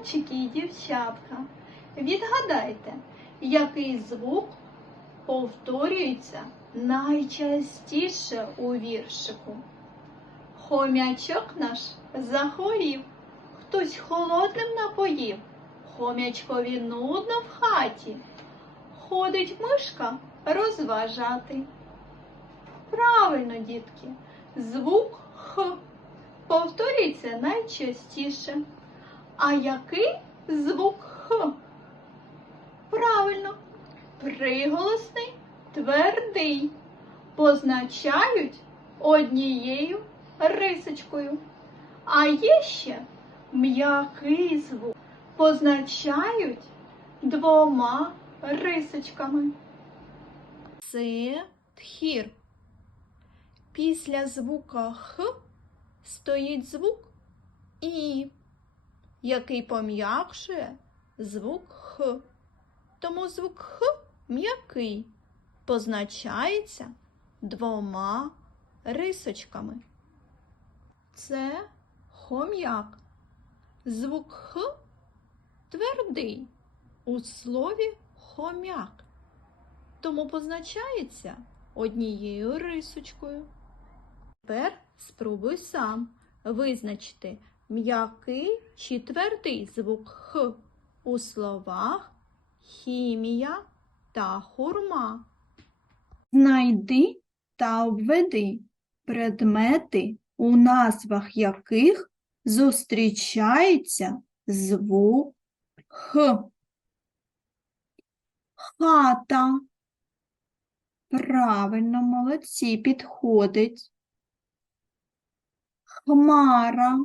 хлопчики і дівчатка, відгадайте, який звук повторюється найчастіше у віршику. Хомячок наш захворів, хтось холодним напоїв, хомячкові нудно в хаті, ходить мишка розважати. Правильно, дітки, звук Х повторюється найчастіше. А який звук Х? Правильно, приголосний твердий. Позначають однією рисочкою. А є ще м'який звук. Позначають двома рисочками. Це тхір. Після звука Х стоїть звук І, який пом'якшує звук Х. Тому звук Х м'який, позначається двома рисочками. Це хом'як. Звук Х твердий у слові хом'як, тому позначається однією рисочкою. Тепер спробуй сам визначити м'який чи твердий звук Х у словах хімія та хурма. Знайди та обведи предмети, у назвах яких зустрічається звук Х. Хата. Правильно, молодці, підходить. Хмара.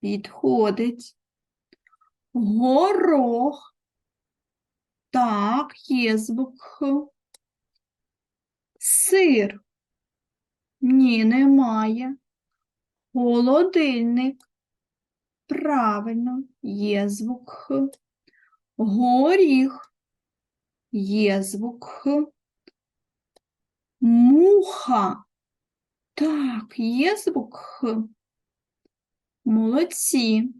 Підходить. Горох. Так, є звук. Сир. Ні, немає. Холодильник. Правильно, є звук. Горіх. Є звук. Муха. Так, є звук. Молодці.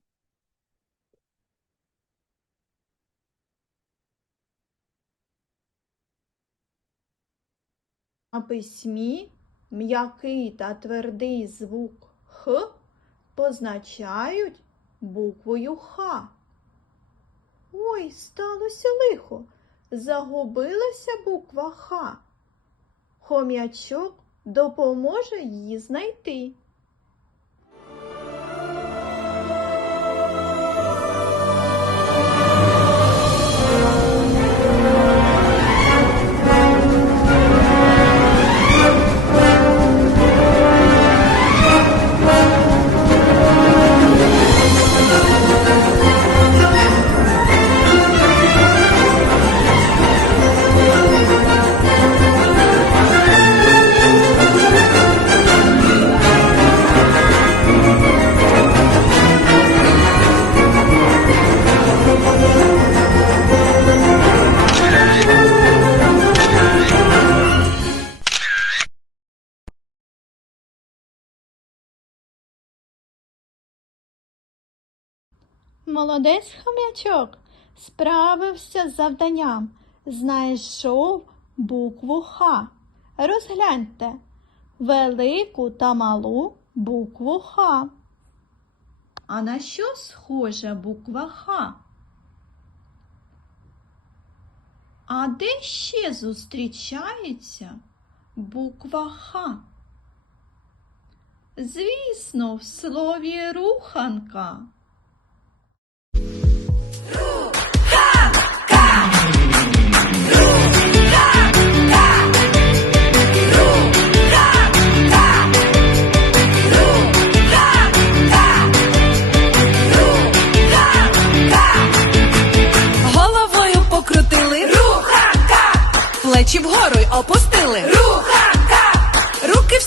На письмі м'який та твердий звук Х позначають буквою Х. Ой, сталося лихо, загубилася буква Х. Хом'ячок допоможе її знайти. Молодець хом'ячок справився з завданням, знайшов букву Х. Розгляньте велику та малу букву Х. А на що схожа буква Х? А де ще зустрічається буква Х? Звісно, в слові руханка.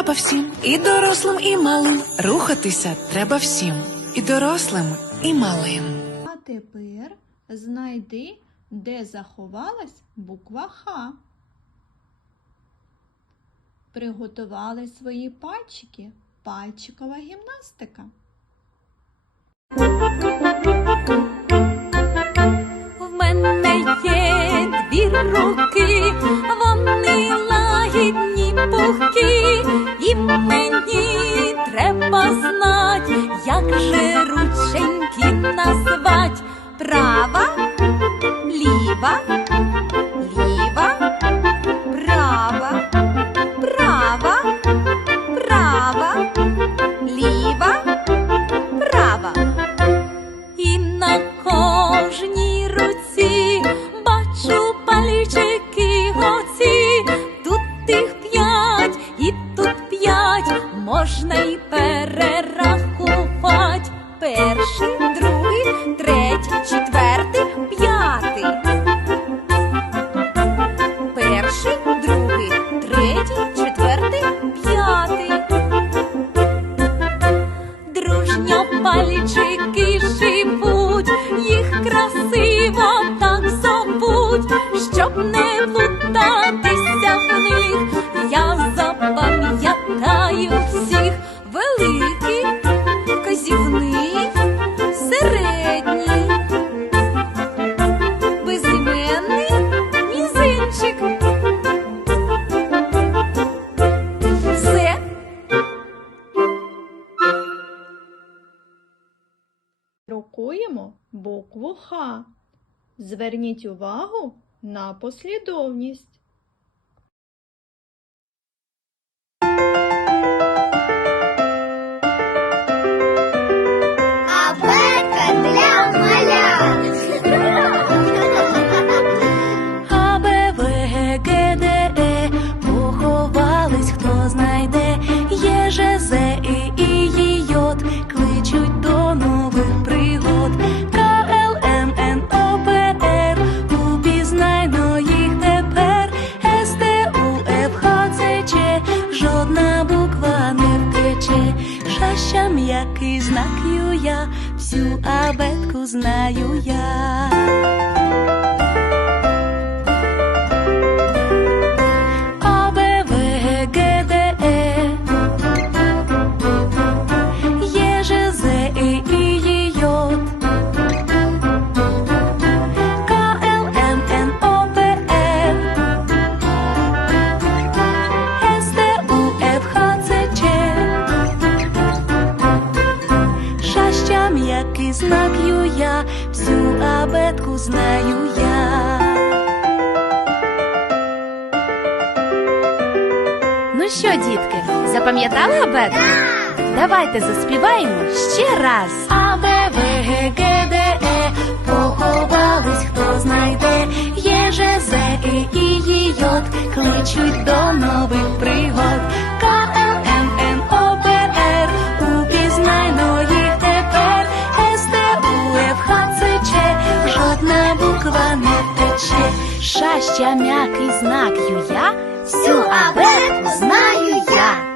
Треба всім, і дорослим, і малим. Рухатися треба всім, і дорослим, і малим. А тепер знайди, де заховалась буква Х. Приготували свої пальчики. Пальчикова гімнастика. Як же рученьки назвать. Права, ліва, ліва, права, права, права, ліва, права. І на кожній руці бачу пальчики всіх великий, казівний, середній, безіменний, мізинчик. Все. Друкуємо букву Х. Зверніть увагу на послідовність. Всю знаю я. Дітки, запам'ятали абетку? Давайте заспіваємо ще раз. А, Б, В, Г, Г, Д, Е, поховались, хто знайде, Є, Ж, З, І, І, Й, Й, кличуть до нових пригод. К, Л, М, Н, О, П, Р, упізнайно їх тепер. С, Т, У, Ф, Х, Ц, Ч, жодна буква не втече. Щастя, м'який знак Юя, всю абетку знаю я.